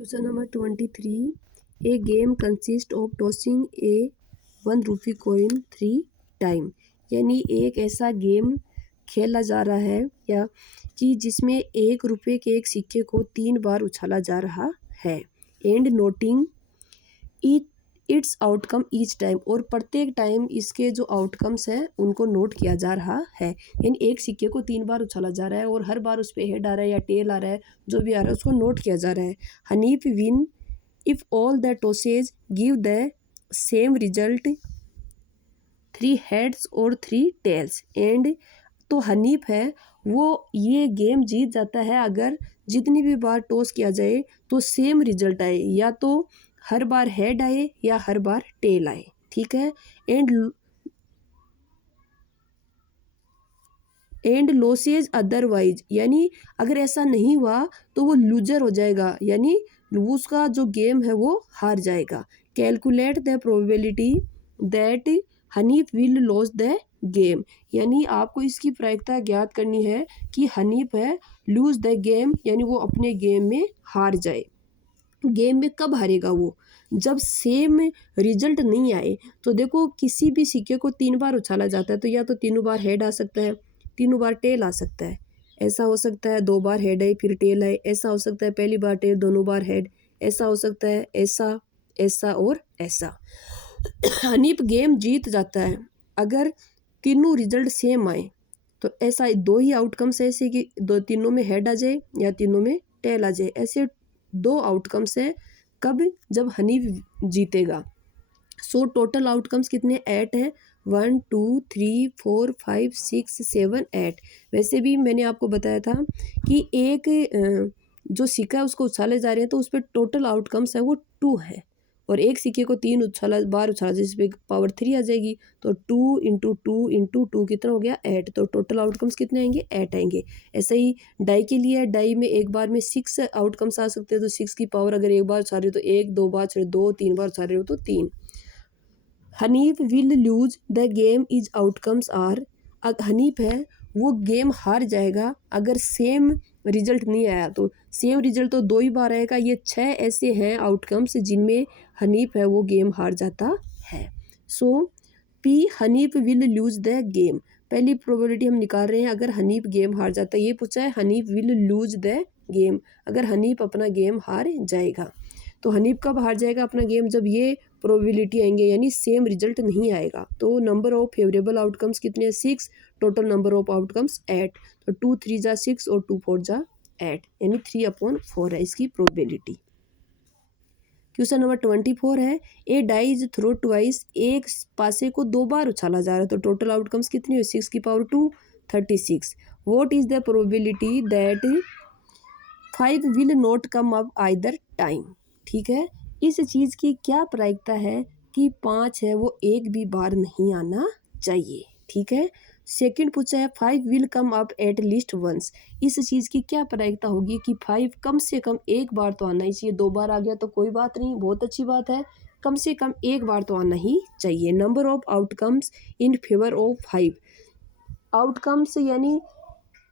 Question number 23. A game consists of tossing a 1 rupee coin 3 times. यानी एक ऐसा game खेला जा रहा है या कि जिसमें 1 रुपये के एक सिक्के को 3 बार उछाला जा रहा है and noting it's outcome each time, और प्रत्येक टाइम इसके जो आउटकम्स हैं उनको नोट किया जा रहा है। यानी एक सिक्के को 3 बार उछाला जा रहा है और हर बार उस पर हेड आ रहा है या टेल आ रहा है, जो भी आ रहा है उसको नोट किया जा रहा है। Hanif win if all the tosses give the same result 3 heads और 3 टेल्स एंड, तो हनीफ है वो ये गेम जीत जाता है अगर जितनी भी बार टॉस किया जाए तो सेम रिजल्ट आए, या तो हर बार हेड आए या हर बार टेल आए। ठीक है। एंड लॉसेज अदरवाइज, यानी अगर ऐसा नहीं हुआ तो वो लूजर हो जाएगा, यानी उसका जो गेम है वो हार जाएगा। Calculate the probability that Hanif will loss the game, यानी आपको इसकी प्रायिकता ज्ञात करनी है कि हनीफ है लूज द गेम, यानी वो अपने गेम में हार जाए। गेम में कब हारेगा वो? जब सेम रिजल्ट नहीं आए। तो देखो किसी भी सिक्के को 3 बार उछाला जाता है तो या तो तीनों बार हेड आ सकता है, तीनों बार टेल आ सकता है, ऐसा हो सकता है 2 बार हेड आए फिर टेल आए, ऐसा हो सकता है पहली बार टेल दोनों बार हेड, ऐसा हो सकता है ऐसा ऐसा और ऐसा। हनीफ गेम जीत जाता है अगर तीनों रिजल्ट सेम आए। तो ऐसा 2 ही आउटकम्स ऐसे कि तीनों में हेड आ जाए या तीनों में टेल आ जाए, ऐसे 2 आउटकम्स हैं। कब? जब हनीफ जीतेगा। सो टोटल आउटकम्स कितने? 8 हैं। 1 2 3 4 5 6 7 8। वैसे भी मैंने आपको बताया था कि एक जो सिक्का है उसको उछाले जा रहे हैं तो उस पर टोटल आउटकम्स है वो 2 है, और एक सिक्के को 3 बार उछाला जिस पे पावर 3 आ जाएगी, तो 2 इंटू 2 इंटू 2 कितना हो गया? 8। तो टोटल आउटकम्स कितने आएंगे? 8 आएंगे। ऐसे ही डाई के लिए, डाई में एक बार में 6 आउटकम्स आ सकते हैं, तो 6 की पावर अगर एक बार उछाल रहे हो तो 1, 2 बार उछाल 2, 3 बार उछाल रहे हो तो 3। Hanif will lose the game is outcomes are, Hanif है वो गेम हार जाएगा अगर सेम रिजल्ट नहीं आया। तो सेम रिजल्ट तो 2 ही बार आएगा। ये 6 ऐसे हैं आउटकम्स जिनमें हनीफ है वो गेम हार जाता है। So P Hanif will lose the game, पहली प्रोबेबिलिटी हम निकाल रहे हैं अगर हनीफ गेम हार जाता है। ये पूछा है Hanif will lose the game, अगर हनीफ अपना गेम हार जाएगा। तो हनीफ कब हार जाएगा अपना गेम? जब ये प्रोबेबिलिटी आएंगे, यानी सेम रिजल्ट नहीं आएगा। तो नंबर ऑफ फेवरेबल आउटकम्स कितने हैं? 6। Total number of outcomes 8। तो 2 3 जा 6 और 2 4 जा 8, यानी 3/4 है इसकी प्रोबेबिलिटी। क्वेश्चन नंबर 24 है ए डाई इज थ्रो ट्वाइस, एक पासे को 2 बार उछाला जा रहा है, तो टोटल आउटकम्स कितनी हुई? 6 की power 2 36। What is the probability that 5 will not come up either time. ठीक है, इस चीज़ की क्या प्रायिकता है कि 5 है वो एक भी बार नहीं आना चाहिए। ठीक है। सेकंड पूछा है 5 will come up at least once, इस चीज़ की क्या प्रायिकता होगी कि 5 कम से कम एक बार तो आना ही चाहिए। 2 बार आ गया तो कोई बात नहीं, बहुत अच्छी बात है, कम से कम एक बार तो आना ही चाहिए। Number of outcomes in favour of 5, outcomes यानी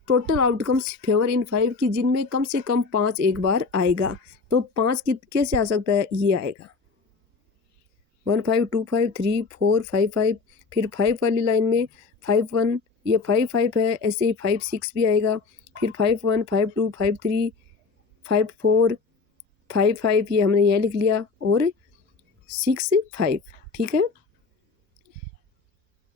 टोटल आउटकम्स फेवर इन 5 की जिनमें कम से कम 5 एक बार आएगा। तो 5 कैसे आ सकता है? ये आएगा 1 5 2 5 3 4 5 5, फिर 5 वाली लाइन में 5 1, ये 5 5 है, ऐसे ही 5 6 भी आएगा, फिर 5 1 5 2 5 3 5 4 5 5, ये हमने ये लिख लिया, और 6 5। ठीक है,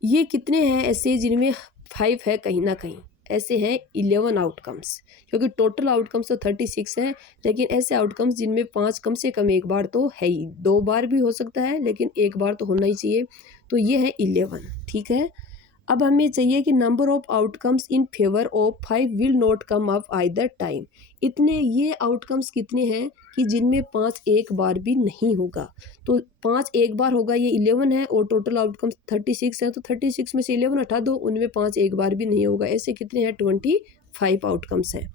ये कितने हैं ऐसे जिनमें 5 है कहीं ना कहीं? ऐसे हैं 11 आउटकम्स, क्योंकि टोटल आउटकम्स तो 36 हैं, लेकिन ऐसे आउटकम्स जिनमें 5 कम से कम एक बार तो है ही, 2 बार भी हो सकता है लेकिन एक बार तो होना ही चाहिए। तो ये है 11। ठीक है, अब हमें चाहिए कि number of outcomes in favour of 5 will not come up either time, इतने ये आउटकम्स कितने हैं कि जिनमें 5 एक बार भी नहीं होगा। तो 5 एक बार होगा, ये 11 है, और टोटल आउटकम्स 36 है, तो 36 में से 11 हटा दो, उनमें 5 एक बार भी नहीं होगा। ऐसे कितने हैं? 25 आउटकम्स हैं।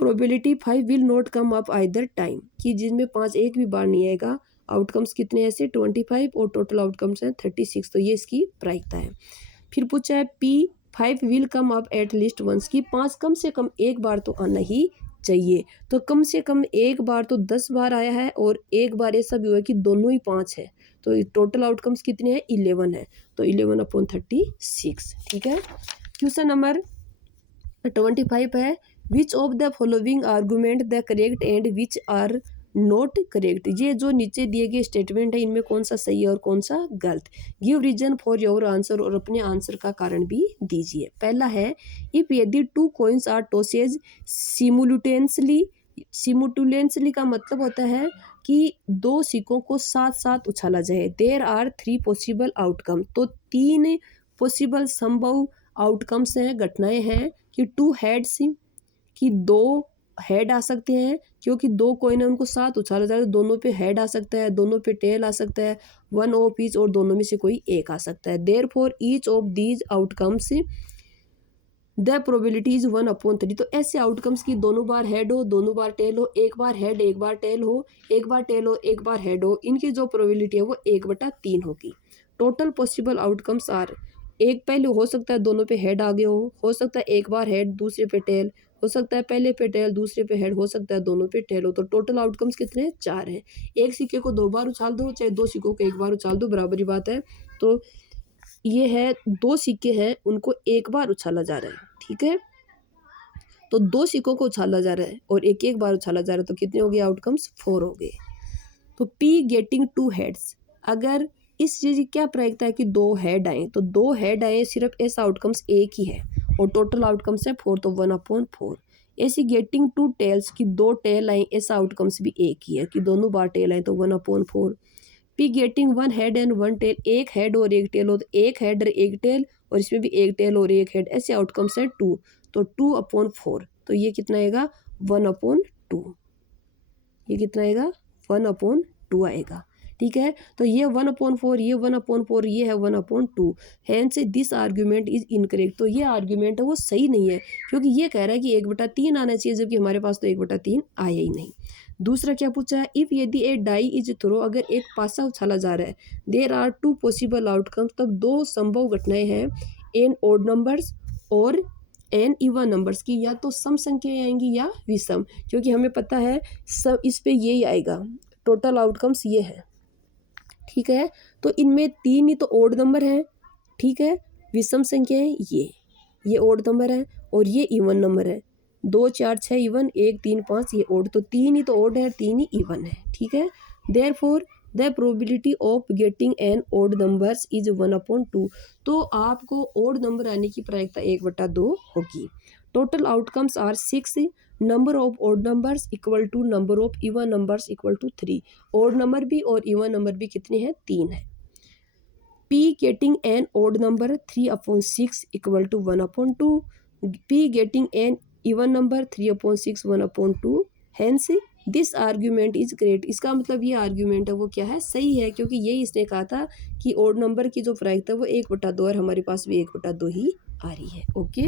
Probability 5 will not come up either time, कि जिनमें 5 एक भी बार नहीं आएगा। आउटकम्स कितने हैं ऐसे? 25, और टोटल आउटकम्स हैं 36, तो ये इसकी प्रायिकता है। फिर पूछा है P 5 will come up at least once, की 5 कम से कम एक बार तो आना ही चाहिए। तो कम से कम एक बार तो 10 बार आया है और एक बार ऐसा भी हुआ है कि दोनों ही 5 है। तो टोटल आउटकम्स कितने हैं? 11 है। तो 11/36। ठीक है। क्वेश्चन नंबर 25 है, which of the following argument the correct and which are not correct. ये जो नीचे दिए गए स्टेटमेंट है इनमें कौन सा सही है और कौन सा गलत। Give reason for your answer, और अपने आंसर का कारण भी दीजिए। पहला है, इफ यदि 2 कॉइन्स आर टॉसेज सिमुलेटेनियसली। सिमुलेटेनियसली का मतलब होता है कि 2 सिक्कों को साथ साथ उछाला जाए। There are 3 possible outcome. तो 3 पॉसिबल संभव आउटकम्स हैं, घटनाएं हैं कि 2 हेड्स, कि 2 हेड आ सकते हैं, क्योंकि 2 कॉइन है उनको साथ उछाला जाए तो दोनों पे हेड आ सकता है, दोनों पे टेल आ सकता है, 1 ऑफ ईच, और दोनों में से कोई एक आ सकता है। Therefore each of these outcomes the probability is 1/3। तो ऐसे आउटकम्स की दोनों बार हेड हो, दोनों बार टेल हो, एक बार हेड एक बार टेल हो, एक बार टेल हो एक बार हेड हो, इनकी जो प्रोबेबिलिटी है वो 1/3 होगी। टोटल पॉसिबल आउटकम्स आर, एक पहले हो सकता है दोनों पे हेड आगे हो सकता है एक बार हेड दूसरे पे टेल, हो सकता है पहले पे टेल दूसरे पे हेड, हो सकता है दोनों पे टेल हो। तो टोटल आउटकम्स कितने हैं? 4 हैं। एक सिक्के को 2 बार उछाल दो, चाहे 2 सिक्कों को एक बार उछाल दो, बराबरी बात है। तो ये है 2 सिक्के हैं उनको एक बार उछाला जा रहा है। ठीक है। तो 2 सिक्कों को उछाला जा रहा है और एक एक बार उछाला जा रहा है, तो कितने हो गए आउटकम्स? 4 हो गए। तो पी गेटिंग 2 हेड्स, अगर इस चीज की क्या प्रायिकता है कि 2 हेड आए, तो 2 हेड आए सिर्फ ऐसा आउटकम्स एक ही है और टोटल आउटकम्स है 4, तो 1/4। ऐसी गेटिंग 2 टेल्स की 2 टेल आए, ऐसा आउटकम्स भी एक ही है कि दोनों बार टेल आए, तो 1/4। P getting 1 head and 1 tail, एक हेड और एक टेल हो, तो एक हेड और एक टेल, और इसमें भी एक टेल और एक हेड, ऐसे आउटकम्स है 2, तो 2/4। तो ये कितना आएगा? 1/2। ये कितना आएगा? 1/2 आएगा। ठीक है। तो ये 1/4, ये 1/4, ये है 1/2। Hence this argument is incorrect. तो ये आर्ग्यूमेंट है वो सही नहीं है, क्योंकि ये कह रहा है कि 1/3 आना चाहिए, जबकि हमारे पास तो 1/3 आया ही नहीं। दूसरा क्या पूछा है? इफ यदि ए डाई इज थ्रो, अगर एक पासा उछाला जा रहा है, देयर आर 2 पॉसिबल आउटकम्स, तब 2 संभव घटनाएं हैं, एन ओड नंबर्स और एन इवन नंबर्स की, या तो सम संख्याएं आएंगी या विषम, क्योंकि हमें पता है सब इस पे यही आएगा। टोटल आउटकम्स ये है। ठीक है। तो इनमें 3 ही तो ओड नंबर है। ठीक है। विषम संख्याएं ये ओड नंबर है और ये इवन नंबर है। 2 4 6 इवन, 1 3 5 ये ओड, तो 3 ही तो ओड है, 3 ही इवन है। ठीक है। Therefore the probability of getting an odd numbers is 1/2। तो आपको ओड नंबर आने की प्रायिकता 1/2 होगी। Total outcomes are 6, number of odd numbers equal to number of even numbers equal to 3। Odd number भी और इवन नंबर भी कितने हैं? 3 है। P getting an odd number 3/6 equal to 1/2। P getting an even number 3/6 1/2। Hence this argument is great. इसका मतलब ये argument है वो क्या है? सही है, क्योंकि यही इसने कहा था कि ओड नंबर की जो प्रायिकता है वो 1/2 और हमारे पास भी 1/2 ही आ रही है। ओके।